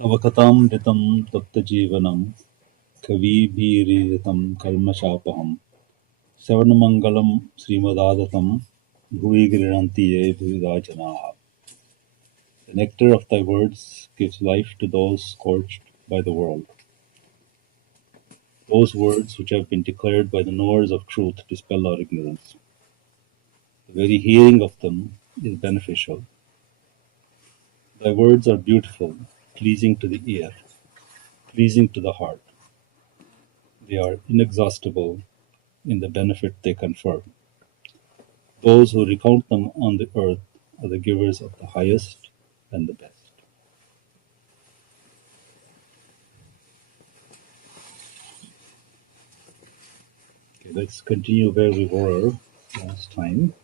Tavakatam ritam tapta jivanam kavi bhiritam kalmashapaham Savanamangalam Srimadatam Bhuvi Griranti Ye Bhuvidajanaha. The nectar of thy words gives life to those scorched by the world. Those words which have been declared by the knowers of truth dispel our ignorance. The very hearing of them is beneficial. Thy words are beautiful, pleasing to the ear, pleasing to the heart. They are inexhaustible in the benefit they confer. Those who recount them on the earth are the givers of the highest and the best. Okay, let's continue where we were last time.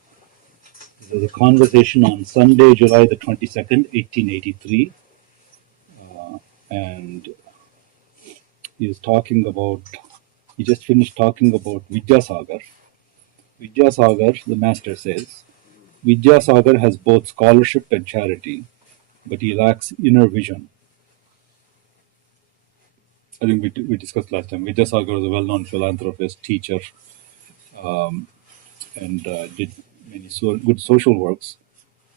There was a conversation on Sunday, July the 22nd, 1883, and he was talking about, he just finished talking about Vidyasagar. Vidyasagar, the master says, Vidyasagar has both scholarship and charity, but he lacks inner vision. I think we discussed last time. Vidyasagar was a well-known philanthropist, teacher, and did many good social works.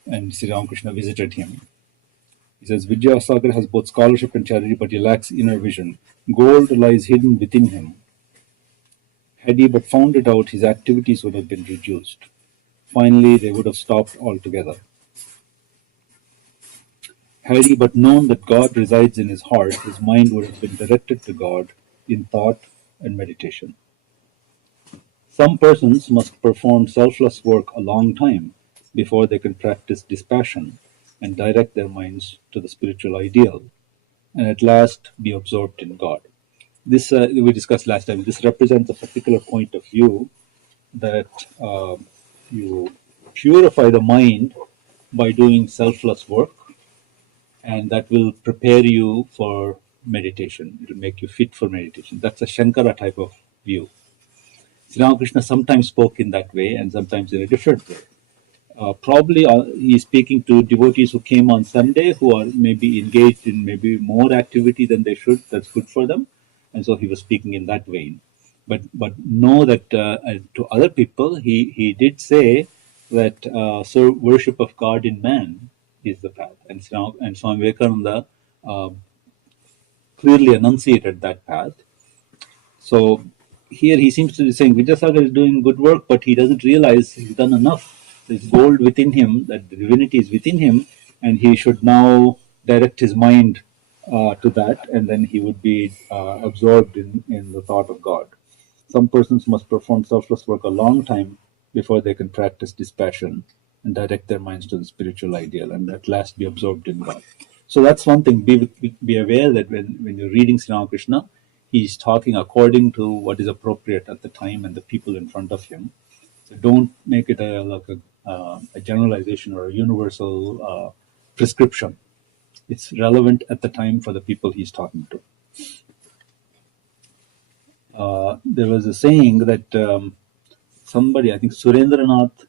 And Sri Ramakrishna visited him. He says, Vidyasagar has both scholarship and charity, but he lacks inner vision. Gold lies hidden within him. Had he but found it out, his activities would have been reduced. Finally, they would have stopped altogether. Had he but known that God resides in his heart, his mind would have been directed to God in thought and meditation. Some persons must perform selfless work a long time before they can practice dispassion and direct their minds to the spiritual ideal, and at last be absorbed in God. This we discussed last time. This represents a particular point of view that you purify the mind by doing selfless work, and that will prepare you for meditation. It will make you fit for meditation. That's a Shankara type of view. Sri Ramakrishna sometimes spoke in that way and sometimes in a different way. Probably he's speaking to devotees who came on Sunday who are maybe engaged in maybe more activity than they should. That's good for them, and so he was speaking in that vein. But know that to other people, he did say that so worship of God in man is the path, and Swami Vivekananda clearly enunciated that path. So here he seems to be saying Vidyasagar is doing good work, but he doesn't realize he's done enough. There's gold within him, that the divinity is within him, and he should now direct his mind to that, and then he would be absorbed in the thought of God. Some persons must perform selfless work a long time before they can practice dispassion and direct their minds to the spiritual ideal, and at last be absorbed in God. So that's one thing. Be aware that when you're reading Sri Ramakrishna, he's talking according to what is appropriate at the time and the people in front of him. So don't make it a generalization or a universal prescription. It's relevant at the time for the people he's talking to. There was a saying that somebody, I think Surendranath,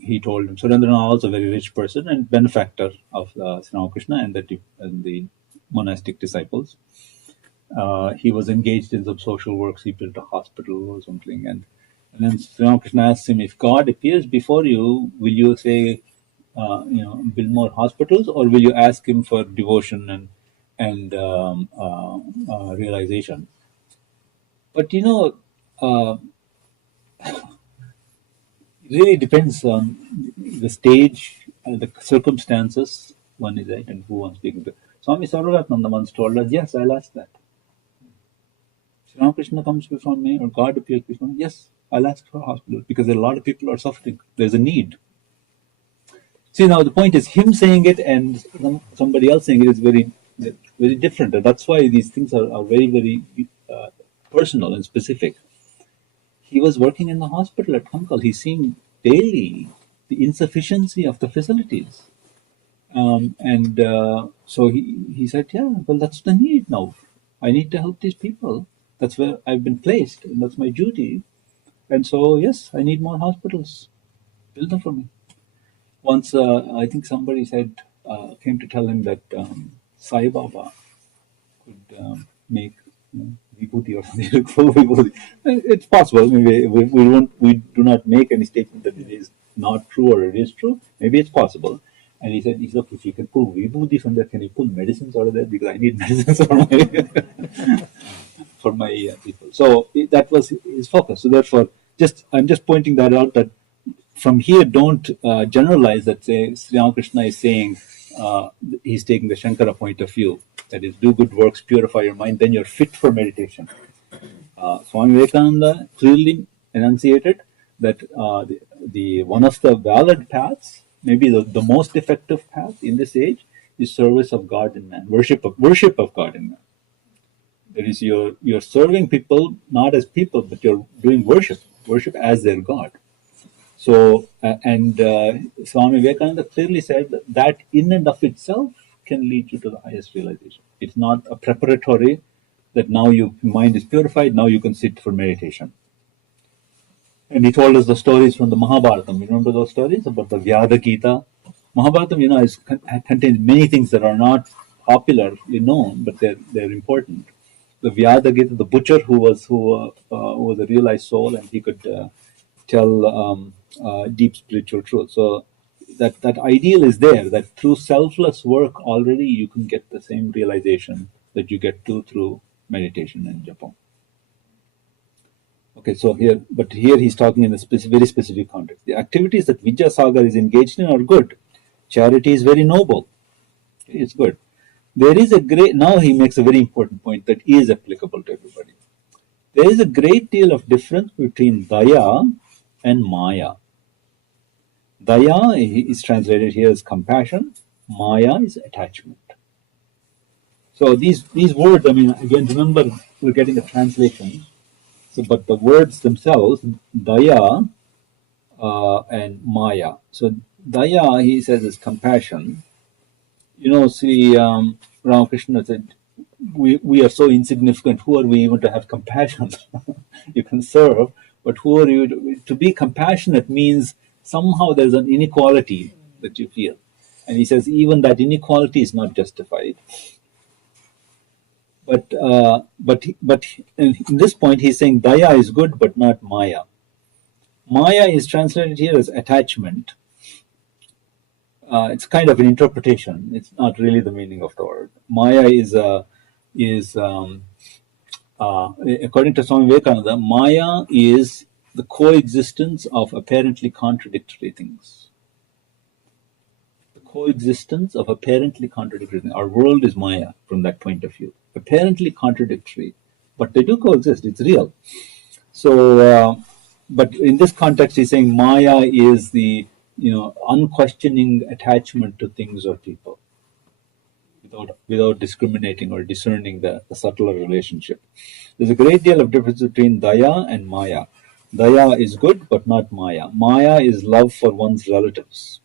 he told him, Surendranath was a very rich person and benefactor of Sri Ramakrishna and the monastic disciples. He was engaged in some social works. He built a hospital or something, and then Sri Ramakrishna asked him, if God appears before you, will you say, build more hospitals, or will you ask him for devotion and realization? But it really depends on the stage, the circumstances one is at, and who one's speaking to. Swami Sarvaratnanda once told us, yes, I'll ask that. Sri Ramakrishna comes before me, or God appears before me, yes, I'll ask for a hospital, because a lot of people are suffering. There's a need. See, now the point is, him saying it and somebody else saying it is very, very different. And that's why these things are very, very personal and specific. He was working in the hospital at Kankal. He's seeing daily the insufficiency of the facilities. So he said, yeah, well, that's the need now. I need to help these people. That's where I've been placed, and that's my duty. And so, yes, I need more hospitals. Build them for me. Once, I think somebody said, came to tell him that Sai Baba could make vibhuti or something. Vibhuti. It's possible. Maybe we do not make any statement that it is not true or it is true. Maybe it's possible. And he said, look, if you can pull vibhuti from there, can you pull medicines out of there? Because I need medicines for my for my people. So that was his focus. So therefore, I'm just pointing that out, that from here, don't generalize that say Sri Ramakrishna is saying he's taking the Shankara point of view, that is, do good works, purify your mind, then you're fit for meditation. Swami Vivekananda clearly enunciated that the one of the valid paths, maybe the most effective path in this age, is service of God in man, worship of God in man. That is, you're serving people not as people, but you're doing worship as their God. So, Swami Vivekananda clearly said that in and of itself can lead you to the highest realization. It's not a preparatory that now your mind is purified, now you can sit for meditation. And he told us the stories from the Mahabharata. You remember those stories about the Vyada Gita? Mahabharata, contains many things that are not popularly known, but they're important. The Vyada Gita, the butcher who was a realized soul, and he could tell deep spiritual truth. So that ideal is there, that through selfless work already you can get the same realization that you get to through meditation and japa. Okay, so here he's talking in a very specific context. The activities that Vidyasagar is engaged in are good. Charity is very noble. It's good. There is now he makes a very important point that is applicable to everybody. There is a great deal of difference between daya and maya. Daya is translated here as compassion. Maya is attachment. So these words, again, remember we're getting a translation. So, but the words themselves, daya and maya. So daya, he says, is compassion. See, Ramakrishna said, we are so insignificant. Who are we even to have compassion? You can serve, but who are you to be compassionate means somehow there's an inequality that you feel. And he says even that inequality is not justified. But in this point he's saying daya is good, but not maya. Maya is translated here as attachment. It's kind of an interpretation. It's not really the meaning of the word. Maya according to Swami Vivekananda, Maya is the coexistence of apparently contradictory things. The coexistence of apparently contradictory things. Our world is Maya from that point of view. Apparently contradictory, but they do coexist. It's real. So, but in this context, he's saying Maya is the unquestioning attachment to things or people, without discriminating or discerning the subtler relationship. There's a great deal of difference between daya and maya. Daya is good, but not maya. Maya is love for one's relatives,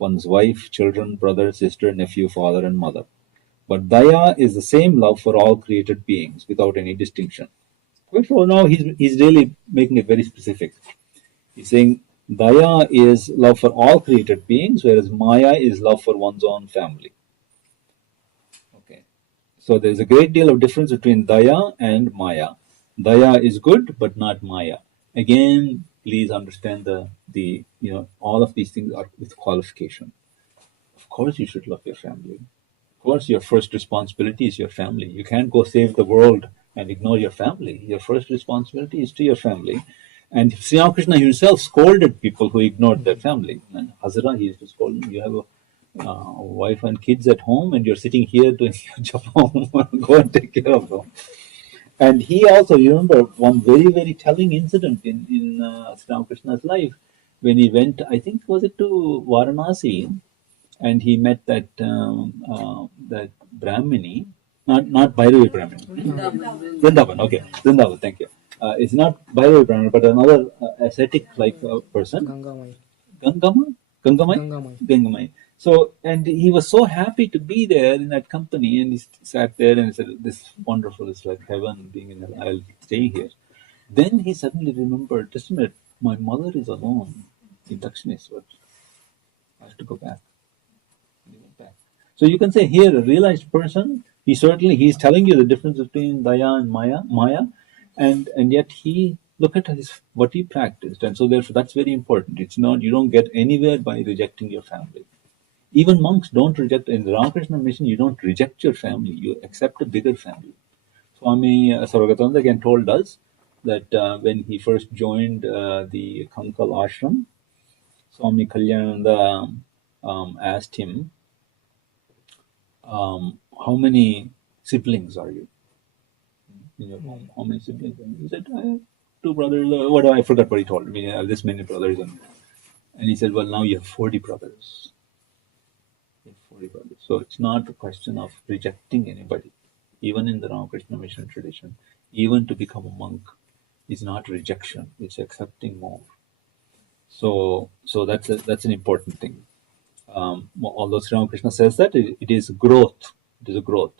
one's wife, children, brother, sister, nephew, father, and mother. But daya is the same love for all created beings without any distinction. So now he's really making it very specific. He's saying daya is love for all created beings, whereas maya is love for one's own family. Okay. So there's a great deal of difference between daya and maya. Daya is good, but not maya. Again, please understand the all of these things are with qualification. Of course, you should love your family. Of course, your first responsibility is your family. You can't go save the world and ignore your family. Your first responsibility is to your family. And Sri Ramakrishna himself scolded people who ignored their family. And Hazara, he used to scold them. You have a wife and kids at home, and you're sitting here doing your job. Go and take care of them. And he also, you remember, one very, very telling incident in Sri Ramakrishna's life when he went, I think, was it to Varanasi, and he met that Brahmini, not Bhairavi Brahmini. Vrindavan, okay. Vrindavan, thank you. It's not Bhairavi Brahmini, but another ascetic-like person. Gangamai. So, and he was so happy to be there in that company, and he sat there and said, "This is wonderful. It's like heaven being in hell. I'll stay here." Then he suddenly remembered, just a minute, my mother is alone in Dakshineswar. I have to go back. He went back. So you can say here, a realized person, he's telling you the difference between Daya and Maya, and yet look at what he practiced, and so therefore that's very important. It's not, you don't get anywhere by rejecting your family. Even monks don't reject. In the Ramakrishna mission, you don't reject your family, you accept a bigger family. Swami Sarvagatananda again told us that when he first joined the Kankal ashram, Swami Kalyananda asked him, how many siblings are you in your home? How many siblings? He said, I have two brothers. I forgot what he told me. I have this many brothers. And he said, well, now you have 40 brothers. You have 40 brothers. So it's not a question of rejecting anybody. Even in the Ramakrishna mission tradition, even to become a monk is not rejection, it's accepting more. So that's an important thing. Although Sri Ramakrishna says that it is growth, it is a growth.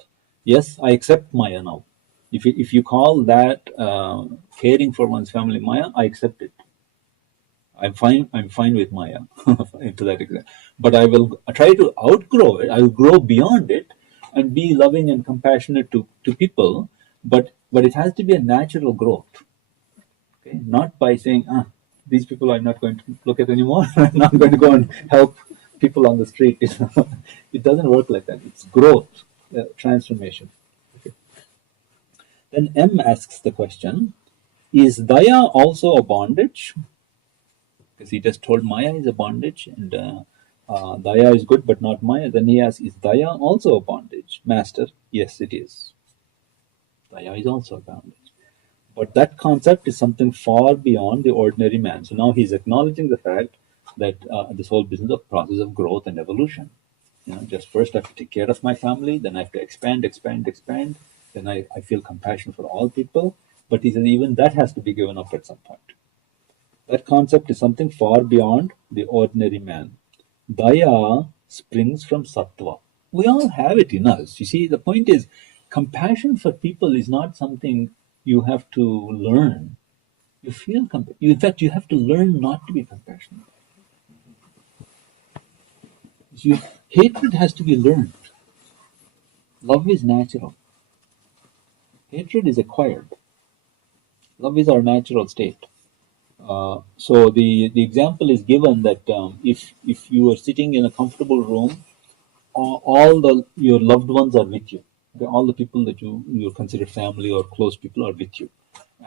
Yes, I accept Maya now. If you call that caring for one's family Maya, I accept it. I'm fine with Maya to that extent. But I will try to outgrow it. I will grow beyond it and be loving and compassionate to people. But it has to be a natural growth. Okay? Not by saying, these people I'm not going to look at anymore. I'm not going to go and help people on the street. It doesn't work like that. It's growth, transformation. Okay. Then M asks the question, is Daya also a bondage? Because he just told Maya is a bondage and Daya is good but not Maya. Then he asks, is Daya also a bondage? Master, yes it is. Daya is also a bondage. But that concept is something far beyond the ordinary man. So now he's acknowledging the fact that this whole business of process of growth and evolution. Just first I have to take care of my family, then I have to expand. Then I feel compassion for all people. But he says even that has to be given up at some point. That concept is something far beyond the ordinary man. Daya springs from sattva. We all have it in us. You see, the point is, compassion for people is not something you have to learn. You feel in fact, you have to learn not to be compassionate. Hatred has to be learned. Love is natural. Hatred is acquired. Love is our natural state. So the example is given that if you are sitting in a comfortable room, your loved ones are with you. All the people that you consider family or close people are with you,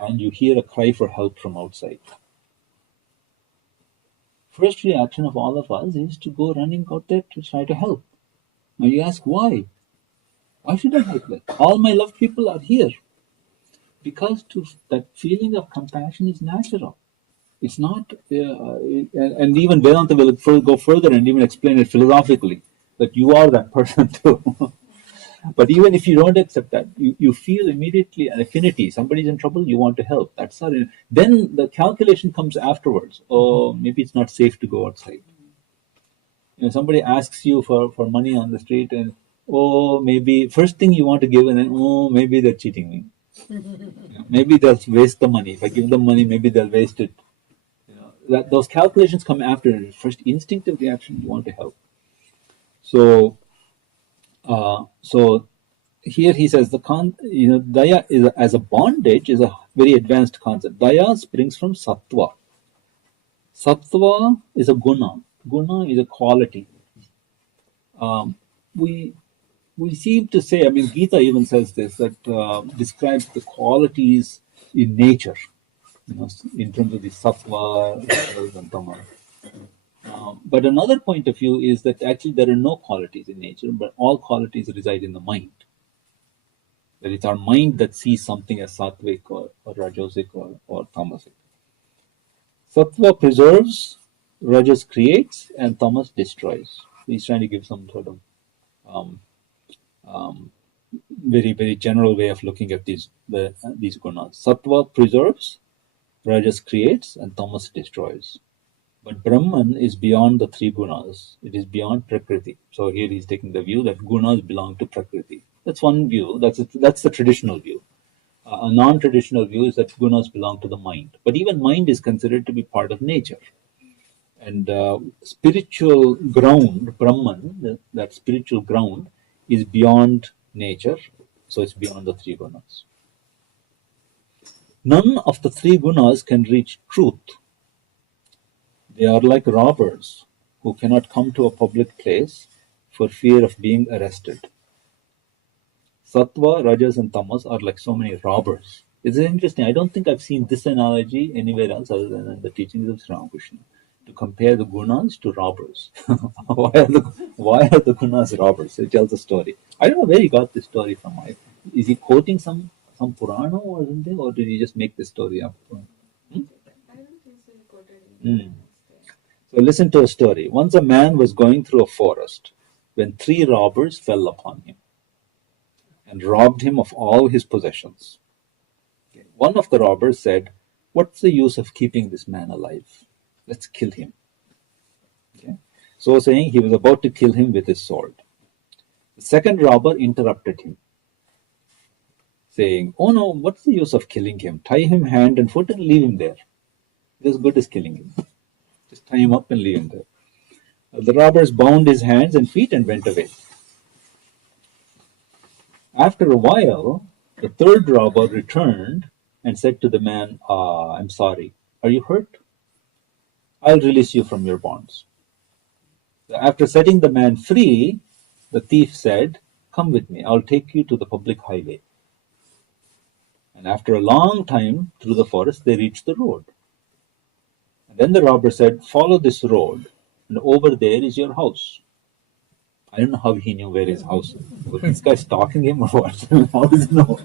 and you hear a cry for help from outside. First reaction of all of us is to go running out there to try to help. Now you ask why? Why should I help them? All my loved people are here. Because that feeling of compassion is natural. It's not, and even Vedanta will go further and even explain it philosophically, that you are that person too. But even if you don't accept that, you feel immediately an affinity. Somebody's in trouble, you want to help. That's not. Then the calculation comes afterwards. Oh, maybe it's not safe to go outside. Somebody asks you for money on the street, and maybe first thing you want to give, and then maybe they're cheating me. Maybe they'll waste the money. If I give them money, maybe they'll waste it. Those calculations come after. First instinctive reaction, you want to help. So here he says Daya as a bondage is a very advanced concept. Daya springs from sattva. Sattva is a guna. Guna is a quality. We seem to say, Gita even says this, that describes the qualities in nature, in terms of the sattva, and tamas. But another point of view is that actually there are no qualities in nature, but all qualities reside in the mind. That it's our mind that sees something as sattvic or rajosic or tamasic. Sattva preserves, rajas creates, and tamas destroys. He's trying to give some sort of very, very general way of looking at these gunas. Sattva preserves, rajas creates, and tamas destroys. But Brahman is beyond the three gunas. It is beyond Prakriti. So here he's taking the view that gunas belong to Prakriti. That's one view. That's the traditional view. A non-traditional view is that gunas belong to the mind. But even mind is considered to be part of nature. And spiritual ground, Brahman, that spiritual ground, is beyond nature, so it's beyond the three gunas. None of the three gunas can reach truth. They are like robbers who cannot come to a public place for fear of being arrested. Sattva, Rajas, and Tamas are like so many robbers. It's interesting. I don't think I've seen this analogy anywhere else other than in the teachings of Sri Ramakrishna, to compare the gunas to robbers. why are the gunas robbers? It tells a story. I don't know where he got this story from. Is he quoting some Purana or something, or did he just make this story up? I don't think so. He quoted it. So listen to a story. Once a man was going through a forest when three robbers fell upon him and robbed him of all his possessions. Okay. One of the robbers said, "What's the use of keeping this man alive? Let's kill him." Okay. So saying, he was about to kill him with his sword. The second robber interrupted him, saying, "Oh no, what's the use of killing him? Tie him hand and foot and leave him there. It is good as killing him. Just tie him up and leave him there." The robbers bound his hands and feet and went away. After a while, the third robber returned and said to the man, "I'm sorry. Are you hurt? I'll release you from your bonds." After setting the man free, the thief said, "Come with me. I'll take you to the public highway." And after a long time through the forest, they reached the road. And then the robber said, "Follow this road, and over there is your house." I don't know how he knew where his house was. Was this guy stalking him or what? How does he know?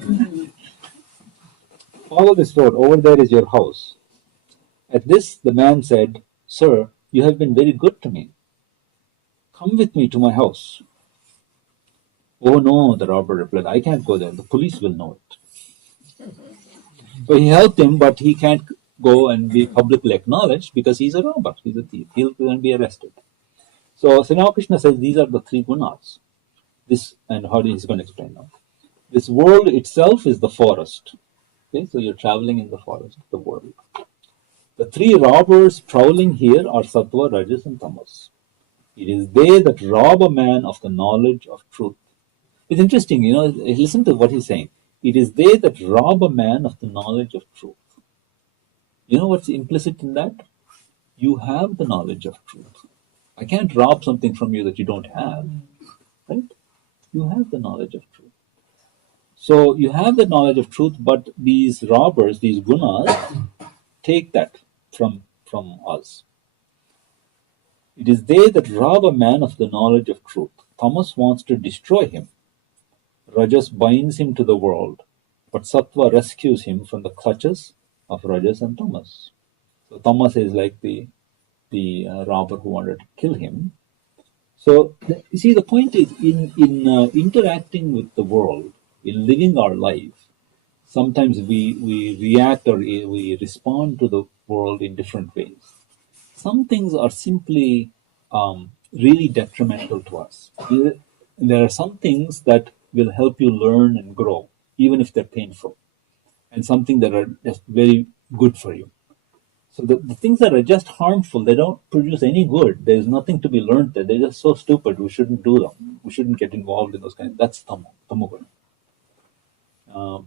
"Follow this road, over there is your house." At this, the man said, "Sir, you have been very good to me. Come with me to my house." "Oh no," the robber replied, "I can't go there. The police will know it." So he helped him, but he can't go and be publicly acknowledged because he's a robber, he's a thief. He'll then be arrested. So Sri Ramakrishna says these are the three gunas. This, and how he's going to explain now. This world itself is the forest. Okay, so you're traveling in the forest, the world. The three robbers prowling here are Sattva, Rajas, and Tamas. It is they that rob a man of the knowledge of truth. It's interesting, listen to what he's saying. It is they that rob a man of the knowledge of truth. You know what's implicit in that? You have the knowledge of truth. I can't rob something from you that you don't have, right? You have the knowledge of truth. So you have the knowledge of truth, but these robbers, these gunas, take that from us. It is they that rob a man of the knowledge of truth. Tamas wants to destroy him. Rajas binds him to the world, but Sattva rescues him from the clutches of Rajas and Tamas. So Tamas is like the robber who wanted to kill him. So you see, the point is in interacting with the world, in living our life, sometimes we react or we respond to the world in different ways. Some things are simply really detrimental to us. There are some things that will help you learn and grow, even if they're painful, and something that are just very good for you. So the things that are just harmful, they don't produce any good. There's nothing to be learned there. They're just so stupid. We shouldn't do them. We shouldn't get involved in those kinds. That's tamoguna.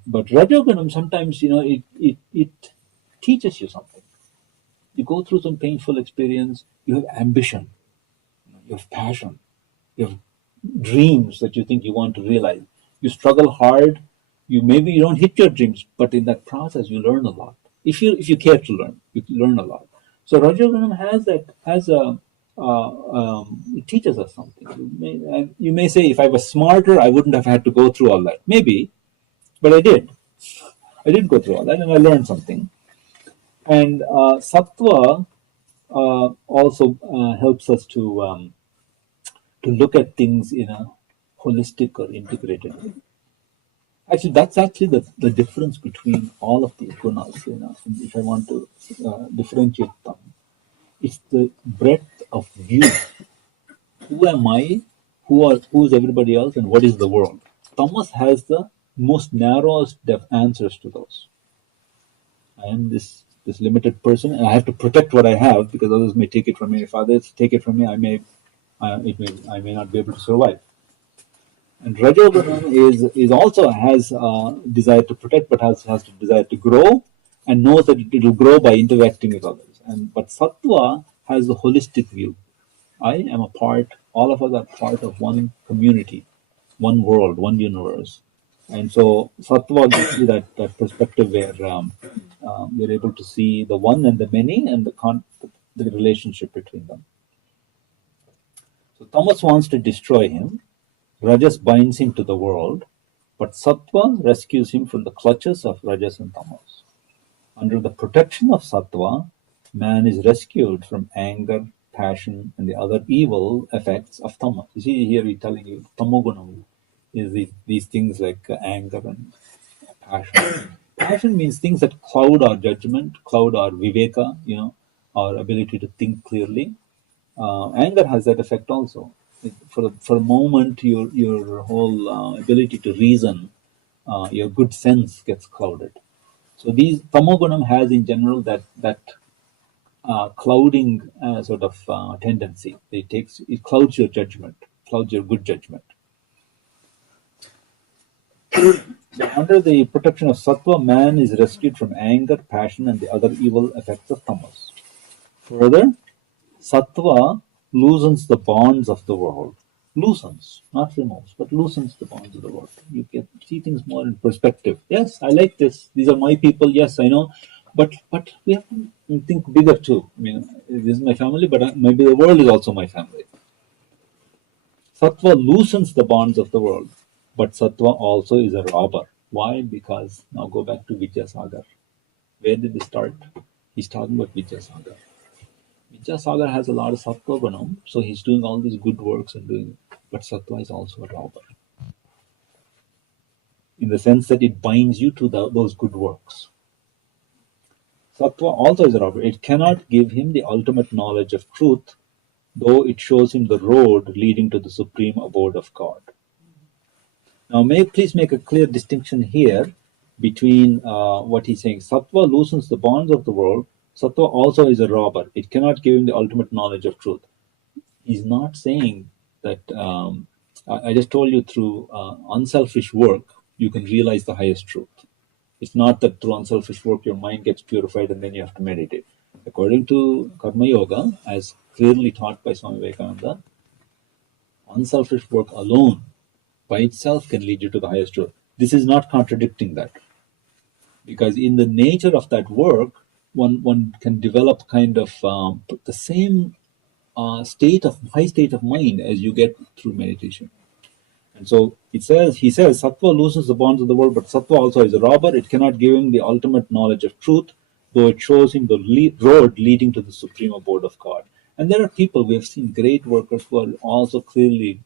But rajogunam, sometimes, it teaches you something. You go through some painful experience, you have ambition, you have passion, you have dreams that you think you want to realize. You struggle hard, maybe you don't hit your dreams, but in that process you learn a lot. If you care to learn, you learn a lot. So rajogunam it teaches us something. You may say, if I was smarter, I wouldn't have had to go through all that. Maybe, but I did. I did go through all that, and I learned something. And sattva also helps us to look at things in a holistic or integrated way. Actually, that's actually the difference between all of these gunas. If I want to differentiate them, it's the breadth of view. Who am I? Who is everybody else? And what is the world? Tamas has the most narrowest answers to those. I am this this limited person, and I have to protect what I have because others may take it from me. If others take it from me, I may not be able to survive. And Rajogunan is also has desire to protect, but has to desire to grow, and knows that it will grow by interacting with others. And but Sattva has the holistic view. I am a part. All of us are part of one community, one world, one universe. And so Sattva gives you that perspective where you're able to see the one and the many and the relationship between them. So Tamas wants to destroy him. Rajas binds him to the world, but Sattva rescues him from the clutches of Rajas and Tamas. Under the protection of Sattva, man is rescued from anger, passion, and the other evil effects of Tamas. You see, here he's telling you, Tamogunam is these things like anger and passion. Passion means things that cloud our judgment, cloud our viveka, our ability to think clearly. Anger has that effect also. For a moment, your whole ability to reason, your good sense gets clouded. So these tamogunam has in general that clouding sort of tendency. It clouds your judgment, clouds your good judgment. So under the protection of sattva, man is rescued from anger, passion, and the other evil effects of tamas. Further, sattva loosens the bonds of the world. Loosens, not removes, but loosens the bonds of the world. You can see things more in perspective. Yes, I like this. These are my people. Yes, I know. But we have to think bigger too. I mean, this is my family, but maybe the world is also my family. Sattva loosens the bonds of the world, but sattva also is a robber. Why? Because now go back to Vidyasagar. Where did he start? He's talking about Vidyasagar. Vidyasagar has a lot of sattva gunam, so he's doing all these good works but sattva is also a robber. In the sense that it binds you to those good works. Sattva also is a robber. It cannot give him the ultimate knowledge of truth, though it shows him the road leading to the supreme abode of God. Now, please make a clear distinction here between what he's saying. Sattva loosens the bonds of the world. Sattva also is a robber. It cannot give him the ultimate knowledge of truth. He's not saying that, I just told you through unselfish work, you can realize the highest truth. It's not that through unselfish work your mind gets purified and then you have to meditate. According to Karma Yoga, as clearly taught by Swami Vivekananda, unselfish work alone by itself can lead you to the highest truth. This is not contradicting that. Because in the nature of that work, one can develop kind of the same high state of mind as you get through meditation. And so he says, Sattva loosens the bonds of the world, but Sattva also is a robber. It cannot give him the ultimate knowledge of truth, though it shows him the road leading to the supreme abode of God. And there are people, we have seen great workers who are also clearly,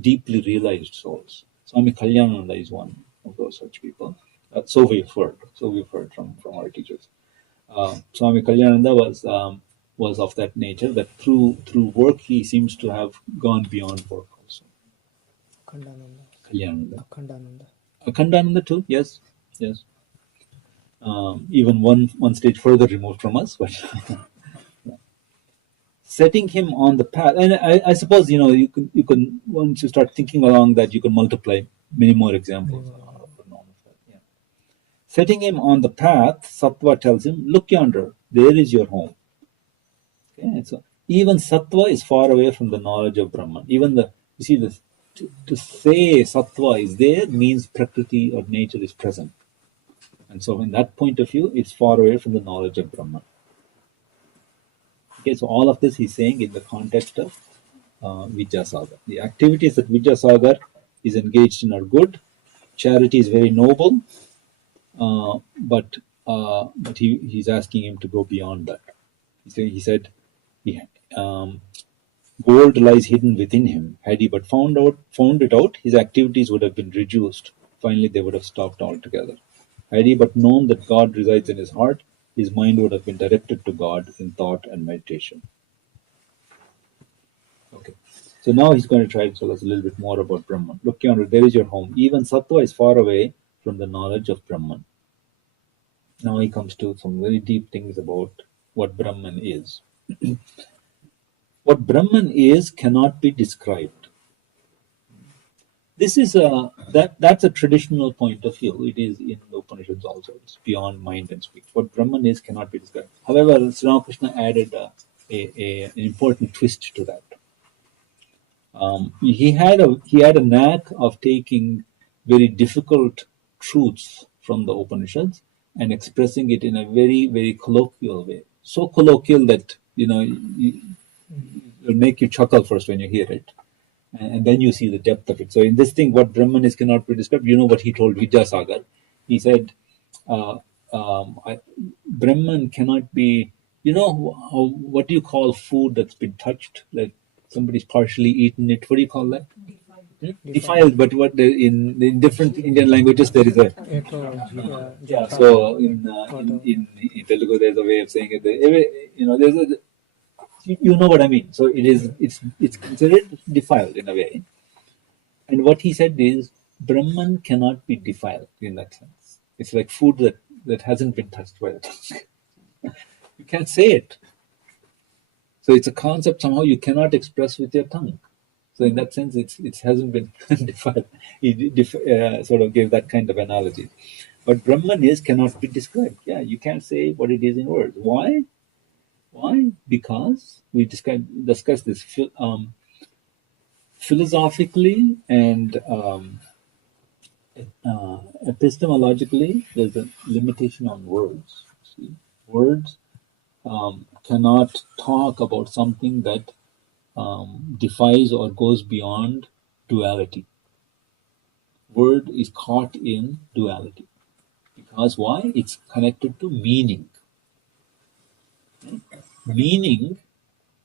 deeply realized souls. Swami Kalyananda is one of those such people. So we've heard from our teachers. Swami Kalyananda was of that nature, that through work he seems to have gone beyond work also. Kalyananda. Akhandananda too, yes. Even one stage further removed from us, but setting him on the path. And I suppose you can once you start thinking along that, you can multiply many more examples. Yeah. Setting him on the path, Sattva tells him, look yonder, there is your home. Okay, so even Sattva is far away from the knowledge of Brahman. To say Sattva is there means Prakriti or nature is present. And so in that point of view, it's far away from the knowledge of Brahman. Okay, so all of this he's saying in the context of Vidyasagar. The activities that Vidyasagar is engaged in are good. Charity is very noble, but he's asking him to go beyond that. He said, gold lies hidden within him. Had he but found it out, his activities would have been reduced. Finally, they would have stopped altogether. Had he but known that God resides in his heart, his mind would have been directed to God in thought and meditation. Okay, so now he's going to try to tell us a little bit more about Brahman. Look yonder, there is your home. Even Sattva is far away from the knowledge of Brahman. Now he comes to some very deep things about what Brahman is. What Brahman is cannot be described. This is that's a traditional point of view. It is in the Upanishads also. It's beyond mind and speech. What Brahman is cannot be described. However, Sri Ramakrishna added an important twist to that. He had a knack of taking very difficult truths from the Upanishads and expressing it in a very, very colloquial way. So colloquial that it'll make you chuckle first when you hear it, and then you see the depth of it. So in this thing, what Brahman is cannot be described. You know what he told Vidyasagar? He said, uh, Brahman cannot be. You know what do you call food that's been touched? Like somebody's partially eaten it. What do you call that? Defiled. But what in different Indian languages there is a yeah. So in Telugu there's a way of saying it. There's a you know what I mean. So it's considered defiled in a way. And what he said is Brahman cannot be defiled in that sense. It's like food that hasn't been touched by the tongue. You can't say it. So it's a concept somehow you cannot express with your tongue. So in that sense, it hasn't been defiled. He sort of gave that kind of analogy. But Brahman is cannot be described. Yeah, you can't say what it is in words. Why? Why? Because we discussed this philosophically and epistemologically. There's a limitation on words. See? Words cannot talk about something that defies or goes beyond duality. Word is caught in duality. Because why? It's connected to meaning. Meaning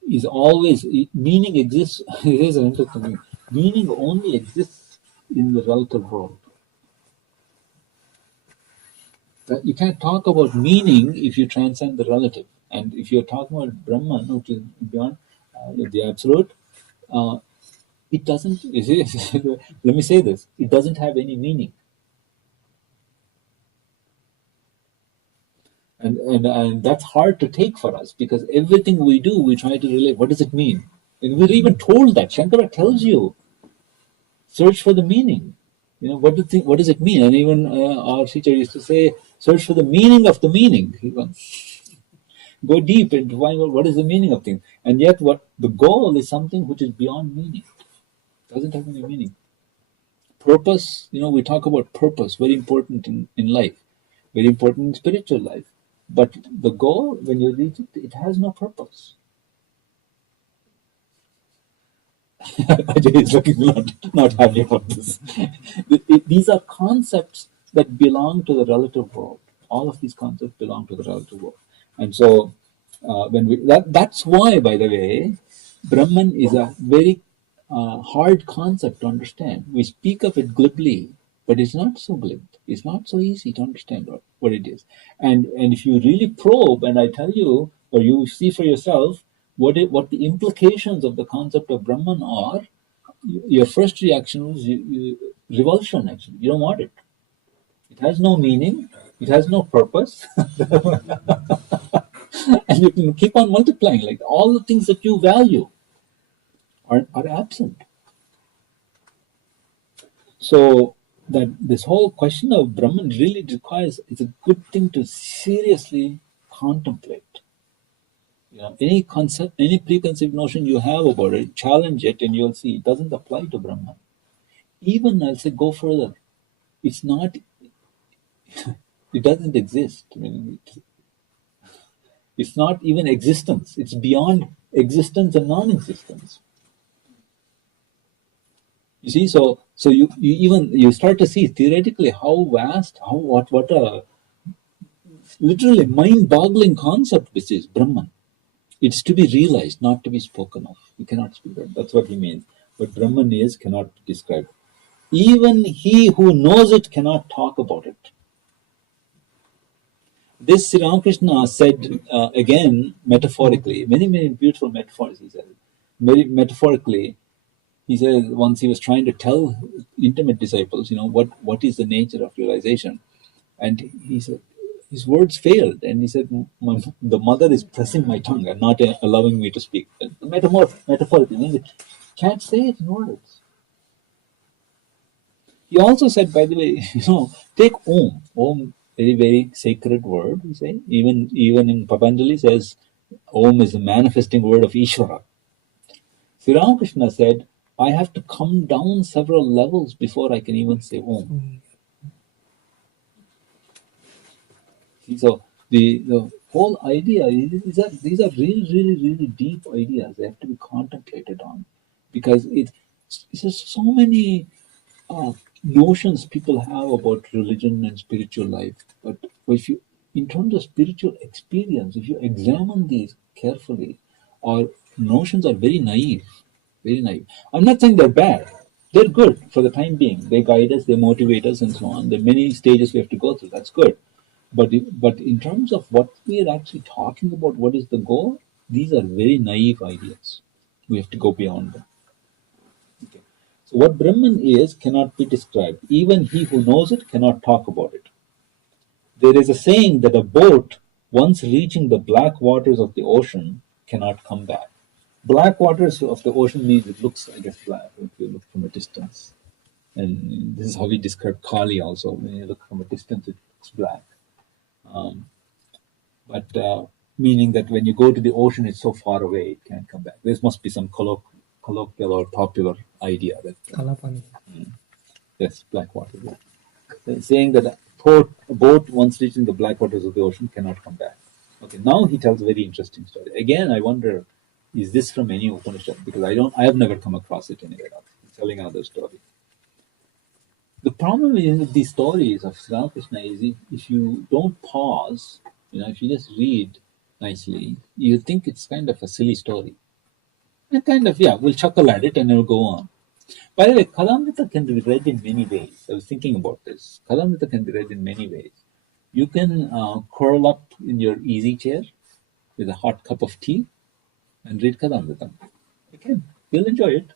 is always, meaning exists, here's an interesting thing. Meaning only exists in the relative world. You can't talk about meaning if you transcend the relative. And if you're talking about Brahman, which is beyond the absolute, it doesn't, let me say this, it doesn't have any meaning. And that's hard to take for us because everything we do, we try to relate. What does it mean? And we're even told that. Shankara tells you, search for the meaning. What does it mean? And even our teacher used to say, search for the meaning of the meaning. Go deep and find out what is the meaning of things. And yet what the goal is something which is beyond meaning. It doesn't have any meaning. Purpose, we talk about purpose, very important in life, very important in spiritual life. But the goal, when you reach it, it has no purpose. Ajay is looking not happy about this. These are concepts that belong to the relative world. All of these concepts belong to the relative world. And so, that's why, by the way, Brahman is a very hard concept to understand. We speak of it glibly, but it's not so glib. It's not so easy to understand what it is. And if you really probe, and I tell you, or you see for yourself, what the implications of the concept of Brahman are, your first reaction is revulsion, actually. You don't want it. It has no meaning. It has no purpose. And you can keep on multiplying. Like all the things that you value are absent. So that this whole question of Brahman really requires, it's a good thing to seriously contemplate. Any concept, any preconceived notion you have about it, challenge it, and you'll see it doesn't apply to Brahman. Even, I'll say, go further. It's not, it doesn't exist. I mean, it's not even existence. It's beyond existence and non-existence. You see, so you start to see theoretically how vast, what a literally mind-boggling concept this is, Brahman. It's to be realized, not to be spoken of. You cannot speak of it. That's what he means. What Brahman is cannot be described. Even he who knows it cannot talk about it. This Sri Ramakrishna said again metaphorically, many, many beautiful metaphors he said. Very metaphorically, he said once he was trying to tell intimate disciples, what is the nature of realization. And he said, his words failed, and he said, "The mother is pressing my tongue and not allowing me to speak." Metaphorically, can't say it in words. He also said, by the way, take Om. Om, very, very sacred word, you say. Even in Patanjali says, Om is the manifesting word of Ishvara. Sri Ramakrishna said, I have to come down several levels before I can even say Om. So the whole idea is that these are really, really, really deep ideas. They have to be contemplated on, because it's just so many notions people have about religion and spiritual life. But if you, in terms of spiritual experience, if you examine these carefully, our notions are very naive, very naive. I'm not saying they're bad. They're good for the time being. They guide us, they motivate us, and so on. There are many stages we have to go through. That's good. But in terms of what we are actually talking about, what is the goal? These are very naive ideas. We have to go beyond them. Okay. So what Brahman is cannot be described. Even he who knows it cannot talk about it. There is a saying that a boat, once reaching the black waters of the ocean, cannot come back. Black waters of the ocean means it looks, I guess, black if you look from a distance. And this is how we describe Kali also. When you look from a distance, it looks black. But meaning that when you go to the ocean, it's so far away, it can't come back. There must be some colloquial or popular idea that yes, black water. Yeah. Saying that a boat once reaching the black waters of the ocean cannot come back. Okay, now he tells a very interesting story. Again, I wonder, is this from any Upanishad? Because I have never come across it anywhere else. He's telling another story. The problem with these stories of Sri Ramakrishna is if you don't pause, if you just read nicely, you think it's kind of a silly story. And kind of, yeah, we'll chuckle at it and it'll go on. By the way, Kalamrita can be read in many ways. I was thinking about this. Kalamrita can be read in many ways. You can curl up in your easy chair with a hot cup of tea and read Kalamrita. Okay, you'll enjoy it.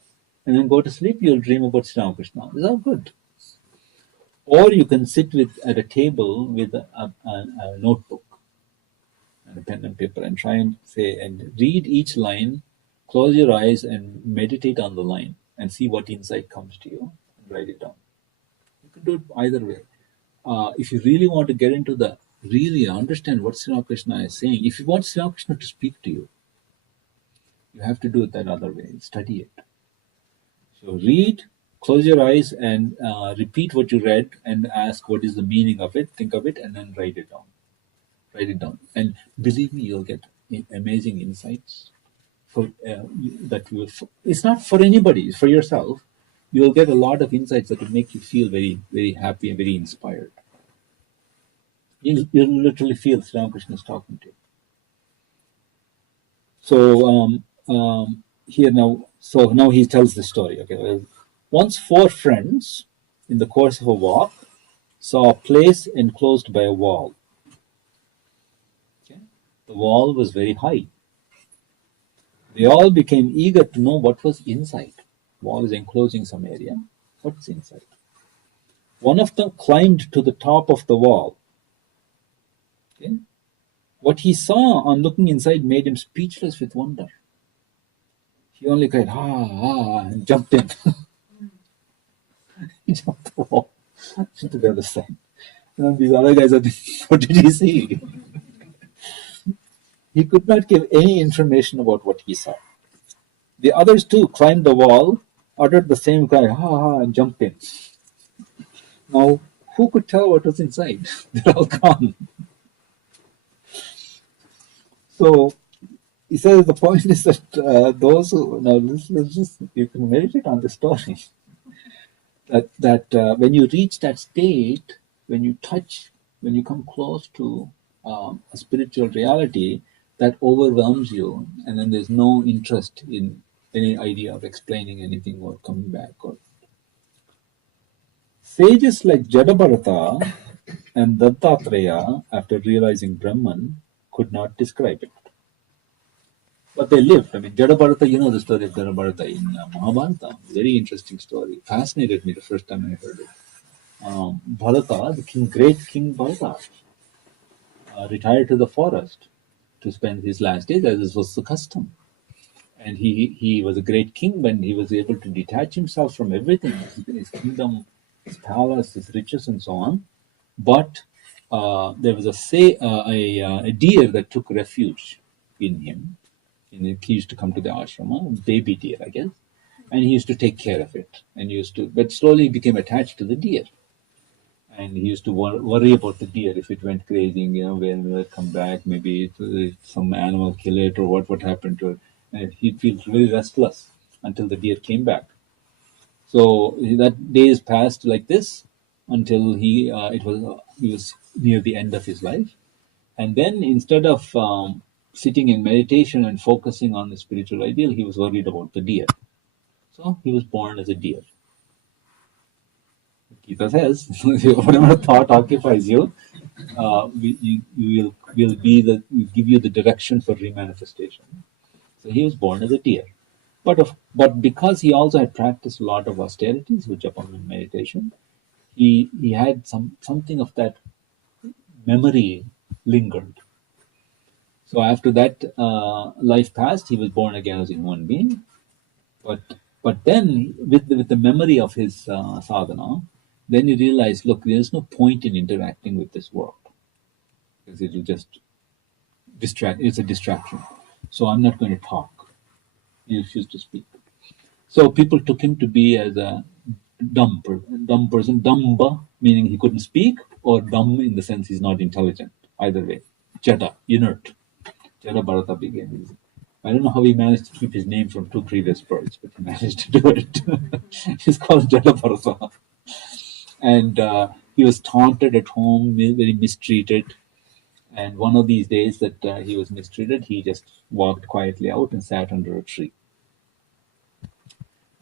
And then go to sleep, you'll dream about Sri Ramakrishna. It's all good. Or you can sit at a table with a notebook and a pen and paper and try and say and read each line, close your eyes and meditate on the line and see what insight comes to you and write it down. You can do it either way. If you really want to get into really understand what Sri Ramakrishna is saying, if you want Sri Ramakrishna to speak to you, you have to do it that other way, study it. So read, close your eyes and repeat what you read and ask what is the meaning of it, think of it, and then write it down. Write it down. And believe me, you'll get amazing insights. It's not for anybody, it's for yourself. You'll get a lot of insights that will make you feel very, very happy and very inspired. You'll literally feel Sri Ramakrishna is talking to you. So now he tells the story. Okay, once 4 friends, in the course of a walk, saw a place enclosed by a wall. Okay? The wall was very high. They all became eager to know what was inside. Wall is enclosing some area. What's inside? One of them climbed to the top of the wall. Okay? What he saw on looking inside made him speechless with wonder. He only cried, and jumped in. He jumped the wall to the other side. And these other guys are thinking, what did he see? He could not give any information about what he saw. The others too climbed the wall, uttered the same cry, and jumped in. Now, who could tell what was inside? They're all gone. So, he says the point is that those who, now let's just, you can meditate on the story. That when you reach that state, when you come close to a spiritual reality, that overwhelms you, and then there's no interest in any idea of explaining anything or coming back. Or sages like Jadabharata and Dattatreya, after realizing Brahman, could not describe it. But they lived. I mean, Jadabharata, you know the story of Jadabharata in Mahabharata. Very interesting story. Fascinated me the first time I heard it. Bharata, the great King Bharata. retired to the forest to spend his last days, as was the custom. And he was a great king when he was able to detach himself from everything, his kingdom, his palace, his riches, and so on. But there was a deer that took refuge in him. And he used to come to the ashrama, baby deer, I guess, and he used to take care of it. And but slowly he became attached to the deer. And he used to worry about the deer if it went crazy, when will it come back? Maybe some animal kill it, or what happened to it. And he'd feel really restless until the deer came back. So that days passed like this until he was near the end of his life. And then instead of sitting in meditation and focusing on the spiritual ideal, he was worried about the deer. So he was born as a deer. Gita says, whatever thought occupies you, will give you the direction for remanifestation. So he was born as a deer. But because he also had practiced a lot of austerities, japa and meditation, he had something of that memory lingered. So after that life passed, he was born again as a human being. But then with the memory of his sadhana, then you realize, look, there's no point in interacting with this world because it will just distract. It's a distraction. So I'm not going to talk. He refused to speak. So people took him to be as a dumb person. Dumba, meaning he couldn't speak, or dumb in the sense he's not intelligent. Either way. Jada, inert. Jada Bharata began. I don't know how he managed to keep his name from two previous births, but he managed to do it. He's called Jada Bharata. And he was taunted at home, very mistreated. And one of these days that he was mistreated, he just walked quietly out and sat under a tree.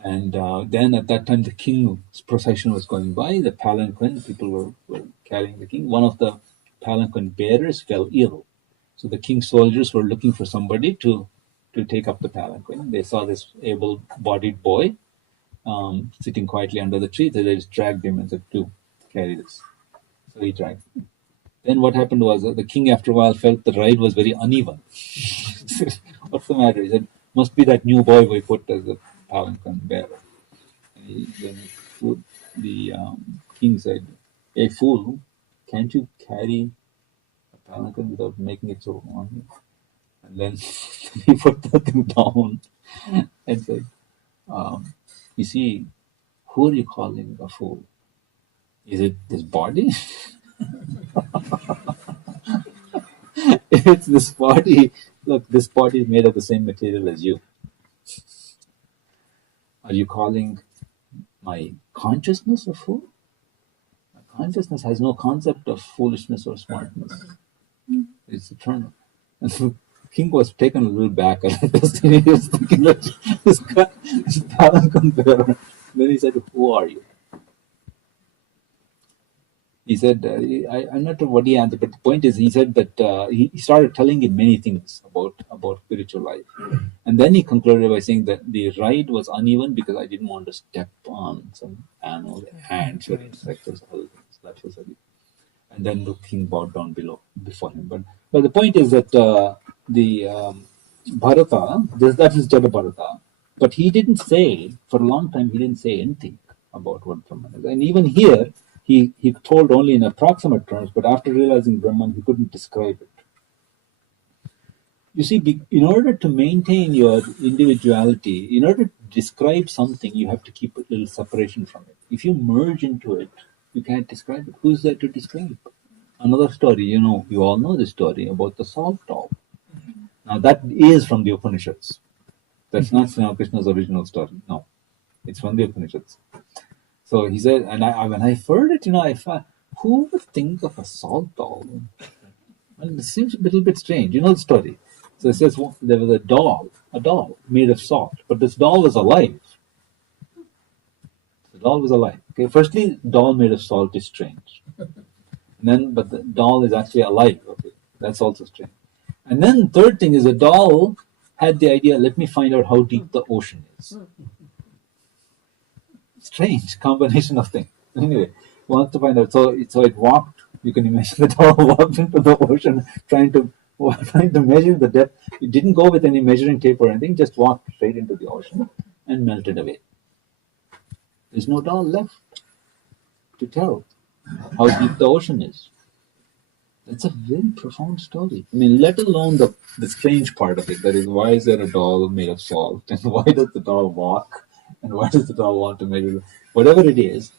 And then at that time, the king's procession was going by, the palanquin, people were carrying the king. One of the palanquin bearers fell ill. So the king's soldiers were looking for somebody to take up the palanquin. They saw this able-bodied boy sitting quietly under the tree. So they just dragged him and said, "Do carry this." So he dragged him. Then what happened was the king, after a while, felt the ride was very uneven. What's the matter? He said, "Must be that new boy we put as a palanquin bearer." The king said, "Hey, fool, can't you carry a palanquin without making it so on?" And then he put the thing down and said, "You see, who are you calling a fool? Is it this body?" If it's this body, look, this body is made of the same material as you. Are you calling my consciousness a fool? My consciousness has no concept of foolishness or smartness. It's eternal. And so the king was taken a little back at this. He was thinking that this palanquin bearer. Then he said, "Who are you?" He said, I'm not sure what he answered, but the point is, he said that he started telling him many things about spiritual life. And then he concluded by saying that the ride was uneven because I didn't want to step on some animal, ants or insects or other things. That was it. And then the king bowed down before him. But the point is that the Bharata, that is Jada Bharata, but he didn't say, for a long time, he didn't say anything about what Brahman is. And even here, he told only in approximate terms, but after realizing Brahman, he couldn't describe it. You see, in order to maintain your individuality, in order to describe something, you have to keep a little separation from it. If you merge into it, you can't describe it. Who's there to describe? Another story, you all know the story about the salt doll. Now that is from the Upanishads. That's not Ramakrishna's original story. No, it's from the Upanishads. So he said, and when I heard it, I thought, who would think of a salt doll? Well, it seems a little bit strange. You know the story. So it says there was a doll made of salt, but this doll was alive. The doll was alive. Okay, firstly, doll made of salt is strange. But the doll is actually alive. Okay, that's also strange. And then third thing is the doll had the idea, let me find out how deep the ocean is. Strange combination of things. Anyway, wants to find out. So it walked You can imagine the doll walked into the ocean trying to measure the depth. It didn't go with any measuring tape or anything, just walked straight into the ocean and melted away. There's no doll left to tell how deep the ocean is. That's a very profound story. I mean, let alone the strange part of it. That is, why is there a doll made of salt? And why does the doll walk? And why does the doll want to measure? Whatever it is,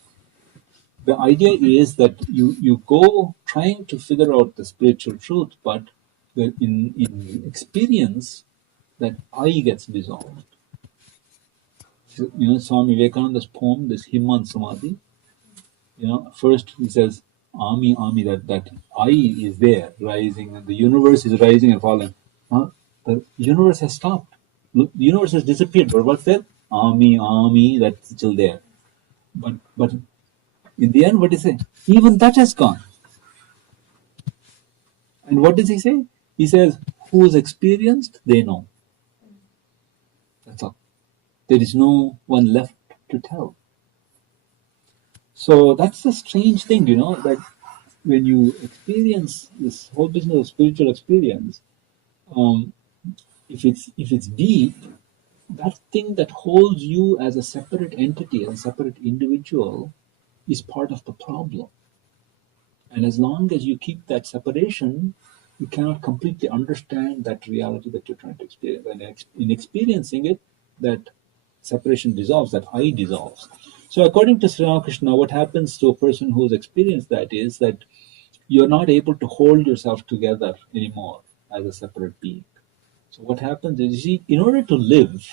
the idea is that you go trying to figure out the spiritual truth, but in experience, that I gets dissolved. So, Swami Vivekananda's poem, this hymn on Samadhi, first he says, Ami, that I is there, rising, and the universe is rising and falling. The universe has stopped. Look, the universe has disappeared, but what's there? Ami, that's still there. But in the end, what does he say? Even that has gone. And what does he say? He says, who is experienced, they know. That's all. There is no one left to tell. So that's the strange thing, that when you experience this whole business of spiritual experience, if it's deep, that thing that holds you as a separate entity, as a separate individual, is part of the problem. And as long as you keep that separation, you cannot completely understand that reality that you're trying to experience. And in experiencing it, that separation dissolves, that I dissolves. So according to Sri Ramakrishna, what happens to a person who's experienced that is that you're not able to hold yourself together anymore as a separate being. So what happens is, you see, in order to live,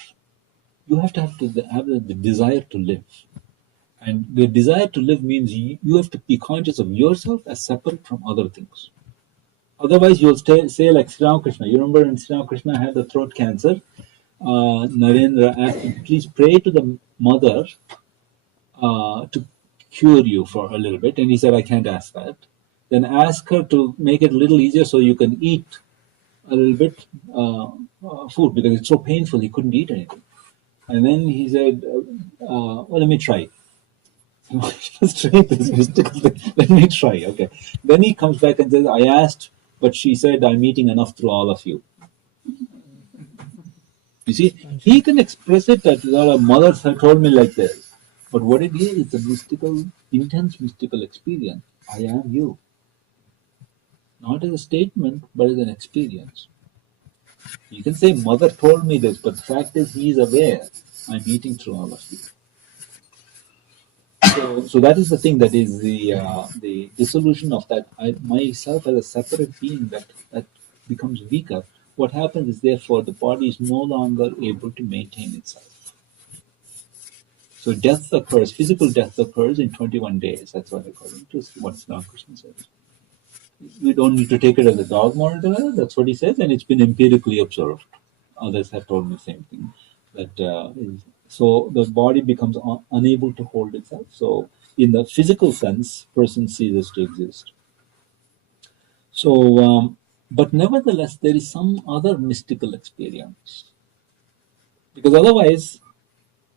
you have to have the desire to live. And the desire to live means you have to be conscious of yourself as separate from other things. Otherwise, you'll say like Sri Ramakrishna. You remember when Sri Ramakrishna had the throat cancer, Narendra asked him, please pray to the mother to cure you for a little bit. And he said, I can't ask that. Then ask her to make it a little easier so you can eat a little bit food, because it's so painful he couldn't eat anything. And then he said, well, let me try. Straight this mystical thing. Let me try. Okay. Then he comes back and says, I asked, but she said, I'm eating enough through all of you. You see, he can express it that a mother told me like this. But what it is, it's a mystical, intense mystical experience. I am you. Not as a statement, but as an experience. You can say, mother told me this, but the fact is, he is aware. I'm eating through all of you. So that is the thing, that is the dissolution of that myself as a separate being that becomes weaker. What happens is, therefore, the body is no longer able to maintain itself. So death occurs, physical death occurs in 21 days. That's what according to what Ramakrishna says. We don't need to take it as a dogma or anything. That's what he says, and it's been empirically observed. Others have told me the same thing. So the body becomes unable to hold itself. So in the physical sense, person ceases to exist. So, but nevertheless, there is some other mystical experience. Because otherwise,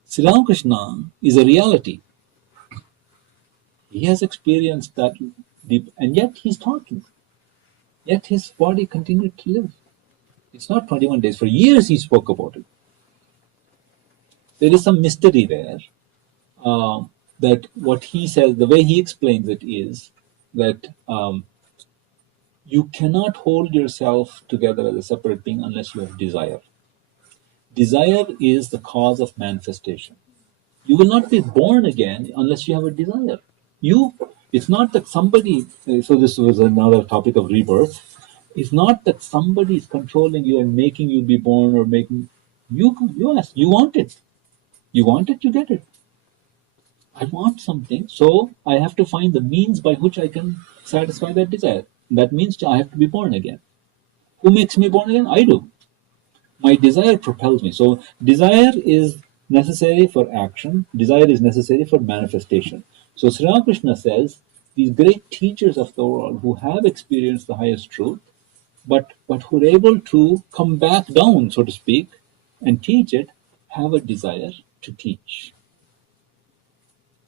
Sri Ramakrishna is a reality. He has experienced that deep, and yet he's talking. Yet his body continued to live. It's not 21 days. For years he spoke about it. There is some mystery there, that what he says, the way he explains it is that you cannot hold yourself together as a separate being unless you have desire. Desire is the cause of manifestation. You will not be born again unless you have a desire. It's not that somebody, so this was another topic of rebirth. It's not that somebody is controlling you and making you be born or making you ask, you want it. You want it, you get it. I want something, so I have to find the means by which I can satisfy that desire. That means I have to be born again. Who makes me born again? I do. My desire propels me. So desire is necessary for action. Desire is necessary for manifestation. So Sri Ramakrishna says, these great teachers of the world who have experienced the highest truth, but who are able to come back down, so to speak, and teach it, have a desire to teach.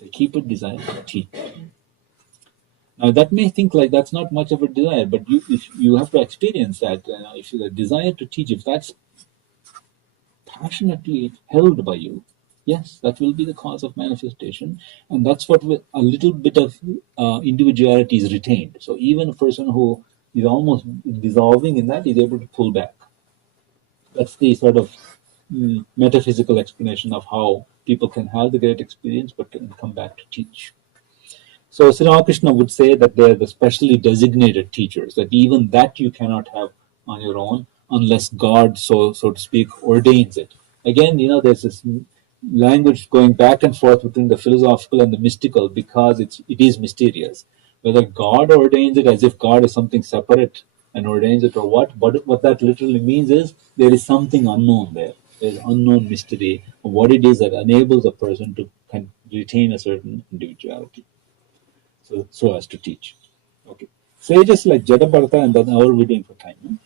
They keep a desire to teach. Now that may think like that's not much of a desire, but you have to experience that. If the desire to teach, if that's passionately held by you, yes, that will be the cause of manifestation, and that's what a little bit of individuality is retained. So even a person who is almost dissolving in that is able to pull back. That's the sort of metaphysical explanation of how people can have the great experience but can come back to teach. So Sri Ramakrishna would say that they are the specially designated teachers, that even that you cannot have on your own unless God, so to speak, ordains it. Again, there's this language going back and forth between the philosophical and the mystical because it is mysterious. Whether God ordains it as if God is something separate and ordains it or what, but what that literally means is there is something unknown there. There's unknown mystery of what it is that enables a person to retain a certain individuality so as to teach. Okay. Sages like Jadabharata and then how are we doing for time? No?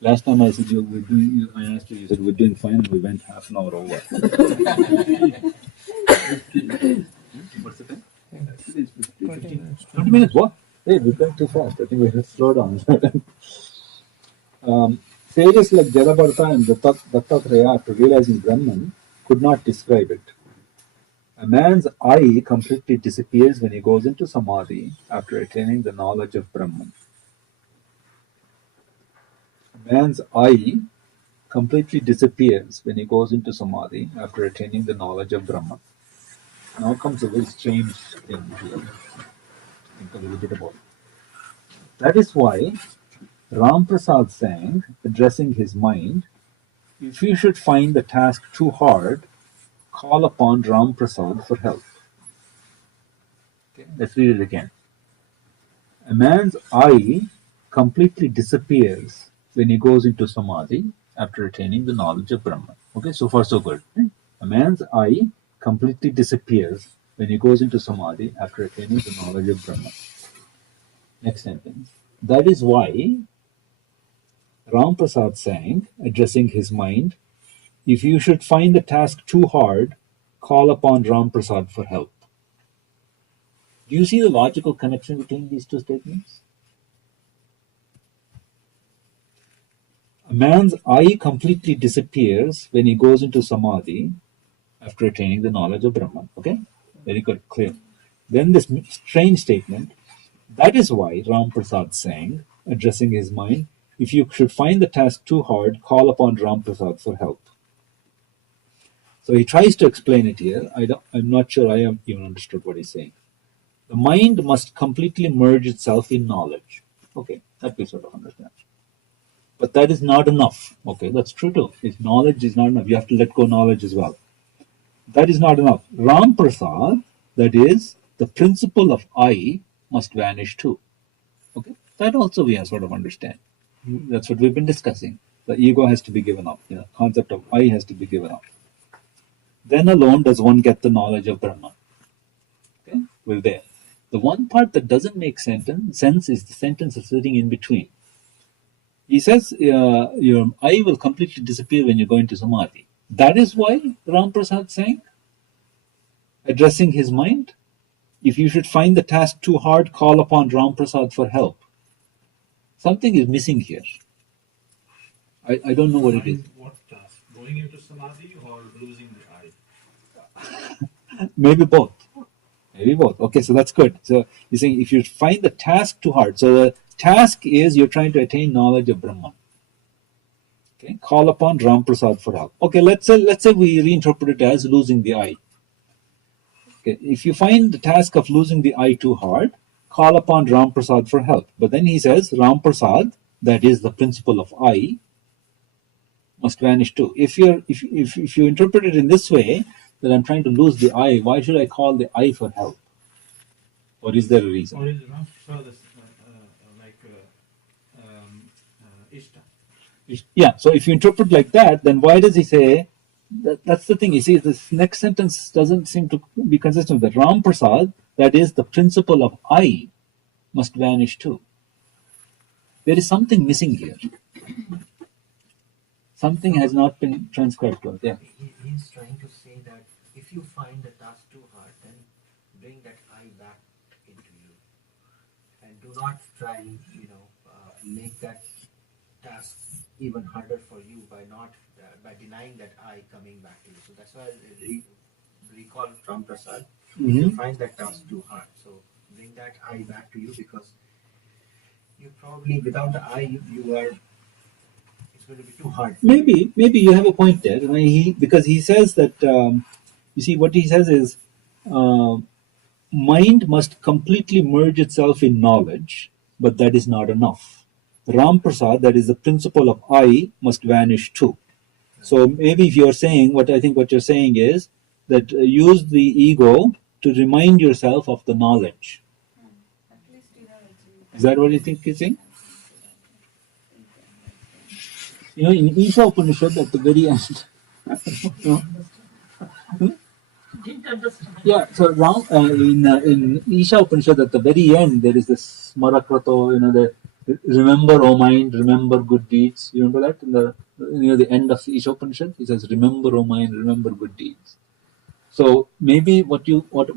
Last time I said I asked you, you said we're doing fine and we went half an hour over. What's the time? 20 minutes, what? Hey, we're going too fast. I think we should slow down. Sages like Jadabharata and Dattatreya, after realizing Brahman, could not describe it. A man's I completely disappears when he goes into samadhi after attaining the knowledge of Brahman. A man's I completely disappears when he goes into samadhi after attaining the knowledge of Brahman. Now comes a very strange thing here. Think a little bit about it. That is why Ram Prasad sang, addressing his mind, if you should find the task too hard, call upon Ram Prasad for help. Okay, let's read it again. A man's I completely disappears when he goes into samadhi after attaining the knowledge of Brahman. Okay, so far so good. A man's I completely disappears when he goes into samadhi after attaining the knowledge of Brahman. Next sentence. That is why Ram Prasad sang, addressing his mind, if you should find the task too hard, call upon Ram Prasad for help. Do you see the logical connection between these two statements? A man's I completely disappears when he goes into samadhi after attaining the knowledge of Brahman. Okay? Very good, clear. Then this strange statement, that is why Ram Prasad sang, addressing his mind, if you should find the task too hard, call upon Ram Prasad for help. So he tries to explain it here. I'm not sure I have even understood what he's saying. The mind must completely merge itself in knowledge. Okay, that we sort of understand. But that is not enough. Okay, that's true too. If knowledge is not enough, you have to let go knowledge as well. That is not enough. Ram Prasad, that is, the principle of I, must vanish too. Okay, that also we have sort of understand. That's what we've been discussing. The ego has to be given up. Concept of I has to be given up. Then alone does one get the knowledge of Brahman. Okay, we're there. The one part that doesn't make sense is the sentence sitting in between. He says, your I will completely disappear when you go into samadhi. That is why Ram Prasad sang, addressing his mind, if you should find the task too hard, call upon Ram Prasad for help. Something is missing here. I don't know what it is. What task? Going into samadhi or losing the I? Maybe both. Maybe both. Okay, so that's good. So you're saying if you find the task too hard, so the task is you're trying to attain knowledge of Brahman. Okay, call upon Ram Prasad for help. Okay, let's say we reinterpret it as losing the I. Okay, if you find the task of losing the I too hard, call upon Ram Prasad for help. But then he says Ram Prasad, that is the principle of I, must vanish too. If you interpret it in this way, that I'm trying to lose the I, why should I call the I for help? Or is there a reason? Or is it not further like Ishta? Yeah, so if you interpret like that, then why does he say that's the thing? You see, this next sentence doesn't seem to be consistent with that. Ram Prasad, that is the principle of I, must vanish too. There is something missing here. Something has not been transcribed to us. Yeah. He's trying to say that if you find the task too hard, then bring that I back into you. do not try, make that task even harder for you by not by denying that I coming back to you. So that's why I recall Ram Prasad. If you find that task too hard, so bring that I back to you, because you probably without the I you are, it's going to be too hard. Maybe you have a point there. I mean, because he says that you see what he says is mind must completely merge itself in knowledge, but that is not enough. Ram Prasad, that is the principle of I, must vanish too. So maybe if you're saying what I think what you're saying is that use the ego to remind yourself of the knowledge. At least you have achieved. Is that what you think he's saying? You know, in Isha Upanishad at the very end, you know, Didn't understand. yeah. So in Isha Upanishad at the very end there is this Marakrato, you know, the remember, O mind, remember good deeds. You remember that in the the end of Isha Upanishad, he says, remember, O mind, remember good deeds. So maybe what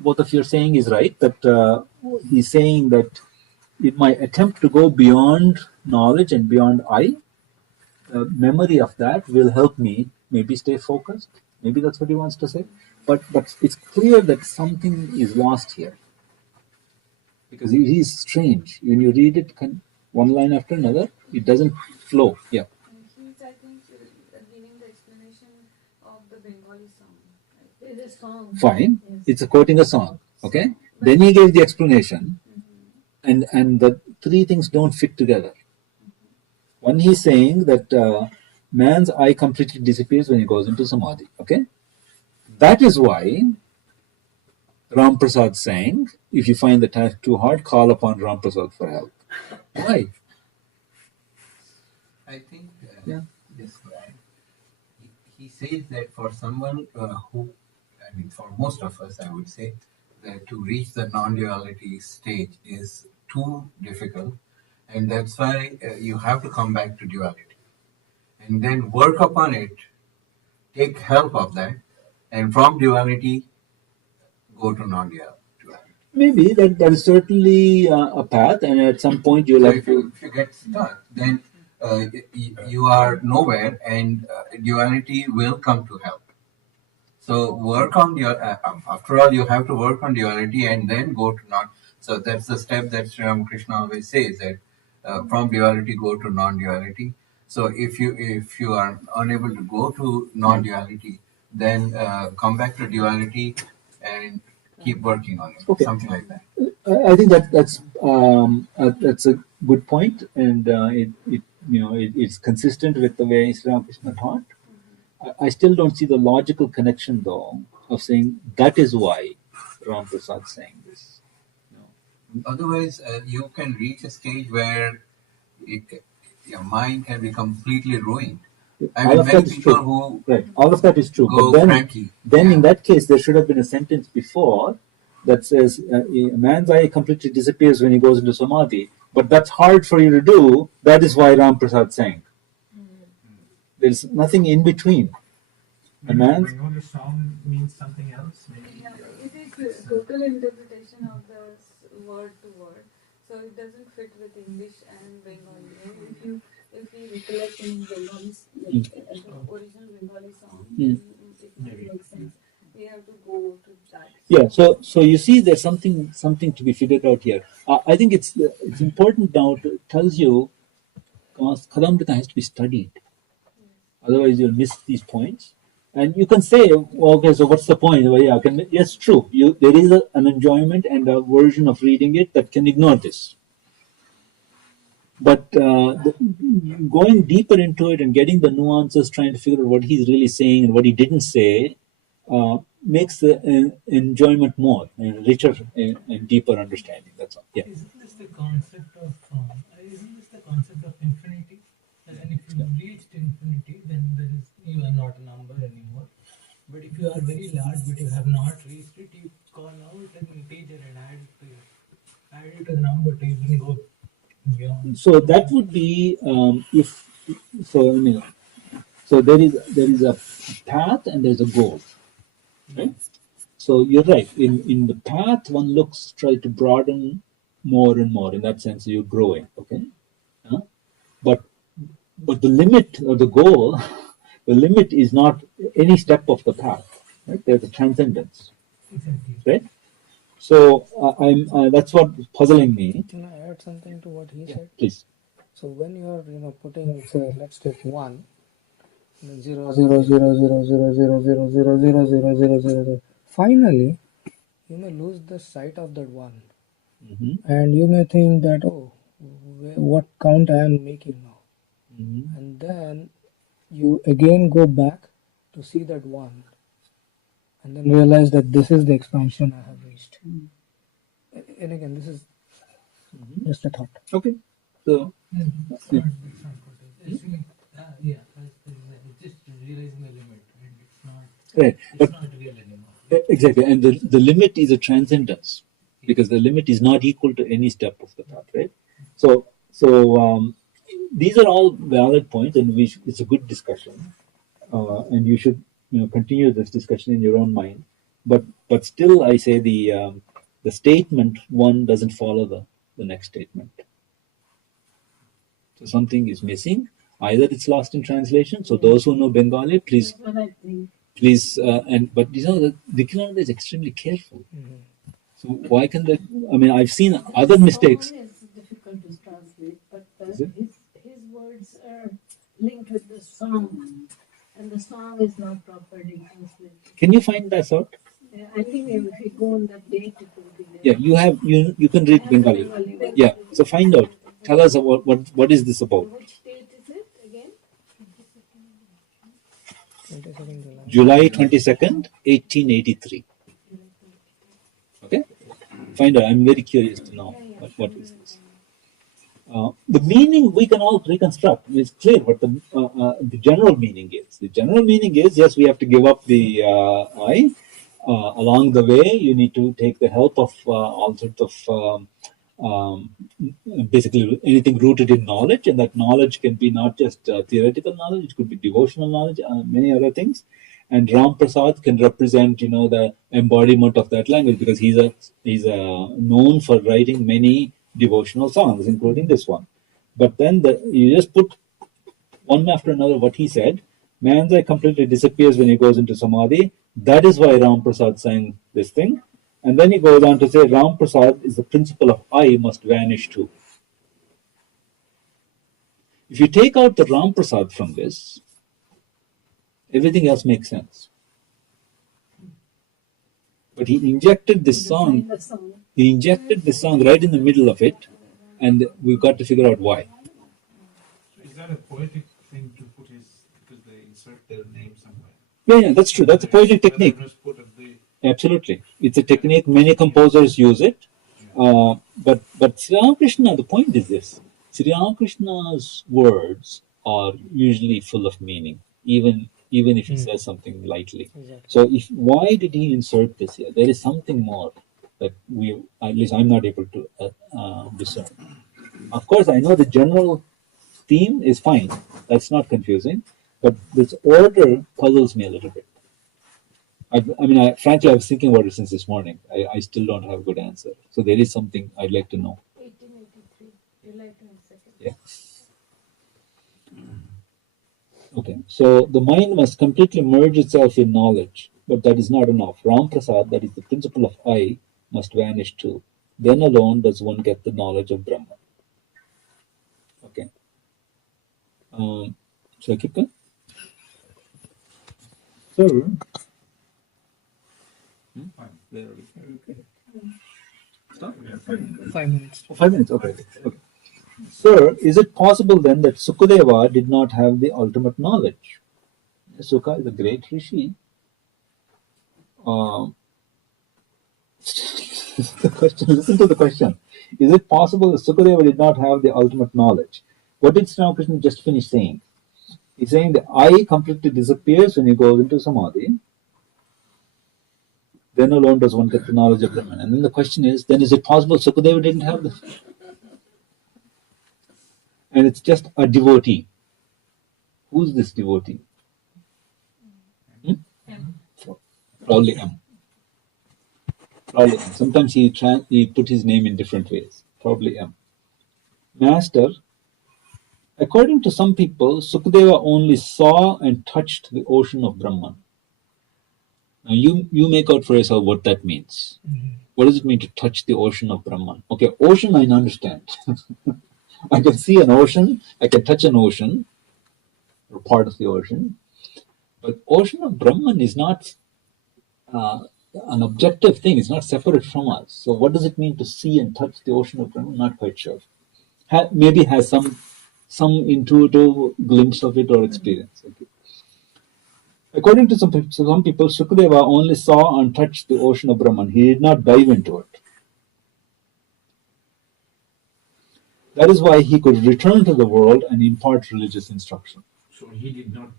both of you are saying is right. That he's saying that in my attempt to go beyond knowledge and beyond I, memory of that will help me maybe stay focused. Maybe that's what he wants to say. But it's clear that something is lost here because it is strange when you read it one line after another. It doesn't flow. Yeah. And he's, I think, giving the explanation of the Bengali song. Right? It is a song. Fine. Yes. It's quoting a song. Okay. Then he gave the explanation, and the three things don't fit together. One, he's saying that man's I completely disappears when he goes into samadhi. Okay. That is why Ram Prasad sang, if you find the task too hard, call upon Ram Prasad for help. Why? I think Yeah. this guy, he says that for someone who, I mean, for most of us, I would say, that to reach the non-duality stage is too difficult, and that's why you have to come back to duality, and then work upon it, take help of that, and from duality, go to non-duality. Maybe that is certainly a path, and at some point you'll So have if to. you get stuck, then you are nowhere, and duality will come to help. So work on your. After all, you have to work on duality and then go to non. So that's the step that Sri Ramakrishna always says, that from duality go to non-duality. So if you are unable to go to non-duality, then come back to duality and keep working on it. Okay. Something like that. I think that's a good point, and it's consistent with the way Sri Ramakrishna taught. I still don't see the logical connection, though, of saying that is why Ram Prasad saying this. Otherwise, you can reach a stage where your mind can be completely ruined. I All mean, of many that is people true. who Right. All of that is true. go But cranky. then Yeah. in that case, there should have been a sentence before that says, a man's eye completely disappears when he goes into samadhi. But that's hard for you to do. That is why Ram Prasad sang. There's nothing in between. A man's. Bengali song means something else. Maybe. Yeah, it is a total interpretation of the word to word, so it doesn't fit with English and Bengali. If we recollect in Bengali, the original Bengali song, then it will make sense. We have to go to that. Yeah, so you see, there's something to be figured out here. I think it's important now. It tells you, Kadamrita has to be studied. Otherwise, you'll miss these points. And you can say, well, okay, so what's the point? Well, yeah, yes, true. There is an enjoyment and a version of reading it that can ignore this. But going deeper into it and getting the nuances, trying to figure out what he's really saying and what he didn't say, makes the enjoyment more and richer and deeper understanding. That's all. Yeah. Isn't this the concept of infinity? And if you have reached infinity, then you are not a number anymore. But if you are very large, but you have not reached it, you call out an integer and add it to the number to even go beyond. So that would be so there is a path and there's a goal, right? So you're right. In the path, one try to broaden more and more. In that sense, you're growing. Okay, huh? but the limit or the goal, the limit is not any step of the path. Right? There's a transcendence. Exactly. Right. So that's what puzzling me. Can I add something to what he said? Please. So when you are putting, say, let's take 1, then 0 0 0 0 0 0 0 0 0 0 0 0 0. Finally, you may lose the sight of that 1, and you may think that, oh, what count I am making now, and then you again go back to see that 1, and then realize that this is the expansion I have reached. And again, this is just a thought. Okay. So It's not assuming, yeah, it's just realizing the limit, and right. it's not real anymore. Exactly, and the limit is a transcendence, because the limit is not equal to any step of the path, right? So these are all valid points, and it's a good discussion, and you should continue this discussion in your own mind. But still, I say the statement 1 doesn't follow the next statement. So something is missing. Either it's lost in translation. So those who know Bengali, please. Please, but the Vikrant is extremely careful. So why can that? I mean, I've seen other mistakes. The song is difficult to translate, but his words are linked with the song, and the song is not properly translated. Can you find that out? I think if you go on that date, it will be there. Yeah, you can read Bengali. Yeah, so find out. Tell us about what is this about? Which date is it again? 22nd July 22nd, 1883. Okay, find out. I'm very curious to know what is this. The meaning we can all reconstruct. It's clear what the general meaning is. The general meaning is, yes, we have to give up the I. Along the way, you need to take the help of all sorts of basically anything rooted in knowledge, and that knowledge can be not just theoretical knowledge; it could be devotional knowledge, many other things. And Ram Prasad can represent, the embodiment of that language, because he's known for writing many devotional songs, including this one. But then you just put one after another what he said. Man's eye completely disappears when he goes into samadhi. That is why Ram Prasad sang this thing. And then he goes on to say, Ram Prasad is the principle of I must vanish too. If you take out the Ram Prasad from this, everything else makes sense. But he injected this song. He injected this song right in the middle of it, and we've got to figure out why. So is that a poetic thing to put because they insert their name somewhere? Yeah, that's true. That's a poetic technique. Absolutely. It's a technique. Many composers use it. But Sri Ramakrishna, the point is this. Sri Ramakrishna's words are usually full of meaning, even if he says something lightly. Exactly. So why did he insert this here? There is something more that at least I'm not able to discern. Of course, I know the general theme is fine. That's not confusing. But this order puzzles me a little bit. Frankly, I was thinking about it since this morning. I still don't have a good answer. So there is something I'd like to know. 1883, July 22nd. Yeah. Okay. So the mind must completely merge itself in knowledge, but that is not enough. Ram Prasad, that is the principle of I, must vanish too. Then alone does one get the knowledge of Brahman. Okay. Shall I keep going? Sir, where are we? Stop? 5 minutes. 5 minutes, okay. Sir, is it possible then that Sukadeva did not have the ultimate knowledge? Sukha is a great rishi. The question, listen to the question. Is it possible that Sukadeva did not have the ultimate knowledge? What did Sri Ramakrishna just finish saying? He's saying the I completely disappears when you go into samadhi. Then alone does one get the knowledge of Brahman. And then the question is, then is it possible Sukadeva didn't have this? And it's just a devotee. Who's this devotee? Probably M. Sometimes he put his name in different ways. probably M. Master, according to some people, Sukadeva only saw and touched the ocean of Brahman. Now you make out for yourself what that means. What does it mean to touch the ocean of Brahman? Okay, ocean I understand. I can see an ocean, I can touch an ocean, or part of the ocean, but ocean of Brahman is not an objective thing. It's not separate from us. So what does it mean to see and touch the ocean of Brahman? Not quite sure. Maybe has some intuitive glimpse of it or experience. Okay. According to some people, Sukadeva only saw and touched the ocean of Brahman. He did not dive into it. That is why he could return to the world and impart religious instruction. So he did not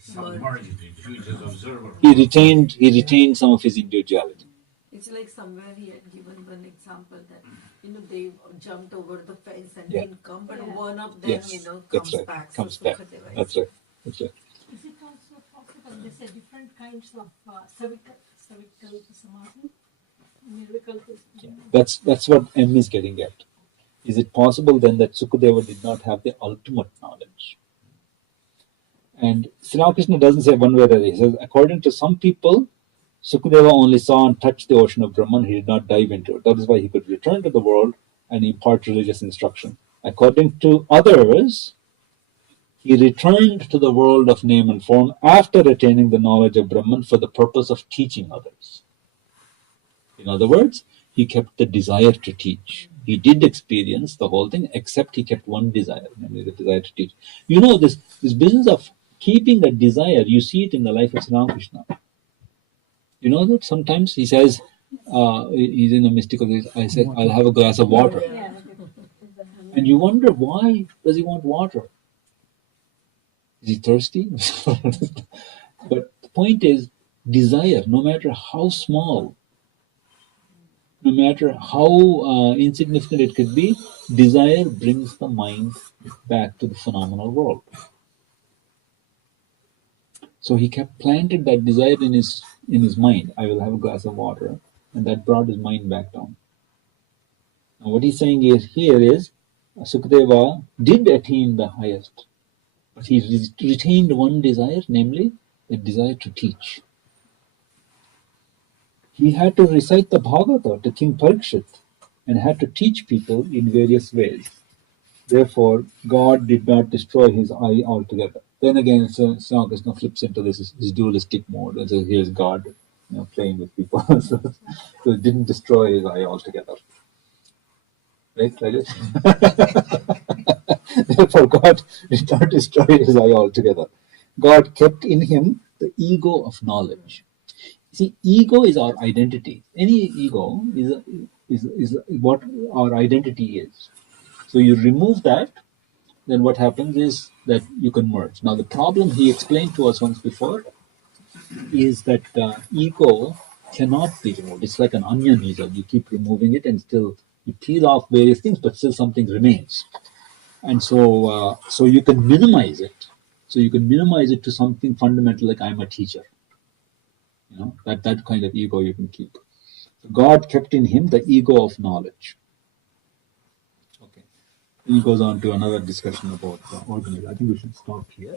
submerge it, he was just observer. He retained some of his individuality. It's like somewhere he had given one example that they jumped over the fence and Yeah. didn't come, but one of them Yes, comes that's right. back. Comes So back. Sukadeva is- That's right. That's right. Is it also possible there's a different kinds of cervical samadhi? Miracle. That's what M is getting at. Is it possible then that Sukadeva did not have the ultimate knowledge? And Sri Ramakrishna doesn't say one way or the other. He says, according to some people, Sukadeva only saw and touched the ocean of Brahman. He did not dive into it. That is why he could return to the world and impart religious instruction. According to others, he returned to the world of name and form after attaining the knowledge of Brahman for the purpose of teaching others. In other words, he kept the desire to teach. He did experience the whole thing, except he kept one desire, namely the desire to teach. You know, this business of keeping that desire, you see it in the life of Sri Ramakrishna. You know that sometimes he says, he's in a mystical place, I said, I'll have a glass of water. Yeah. And you wonder, why does he want water? Is he thirsty? But the point is, desire, no matter how small, no matter how insignificant it could be, desire brings the mind back to the phenomenal world. So he kept planted that desire in his mind. I will have a glass of water, and that brought his mind back down. Now what he's saying here is Sukadeva did attain the highest, but he retained one desire, namely the desire to teach. He had to recite the Bhagavata to King Parikshit and had to teach people in various ways. Therefore, God did not destroy his eye altogether. Then again, Sri Ramakrishna flips into this dualistic mode and says, here's God playing with people. So it didn't destroy his eye altogether. Right? Therefore, God did not destroy his eye altogether. God kept in him the ego of knowledge. See, ego is our identity. Any ego is what our identity is. So you remove that, then what happens is that you can merge. Now the problem he explained to us once before is that ego cannot be removed. It's like an onion either. You keep removing it and still you peel off various things, but still something remains. And so you can minimize it. So you can minimize it to something fundamental like I'm a teacher. That kind of ego you can keep. So God kept in him the ego of knowledge. Okay. He goes on to another discussion about organism. I think we should stop here.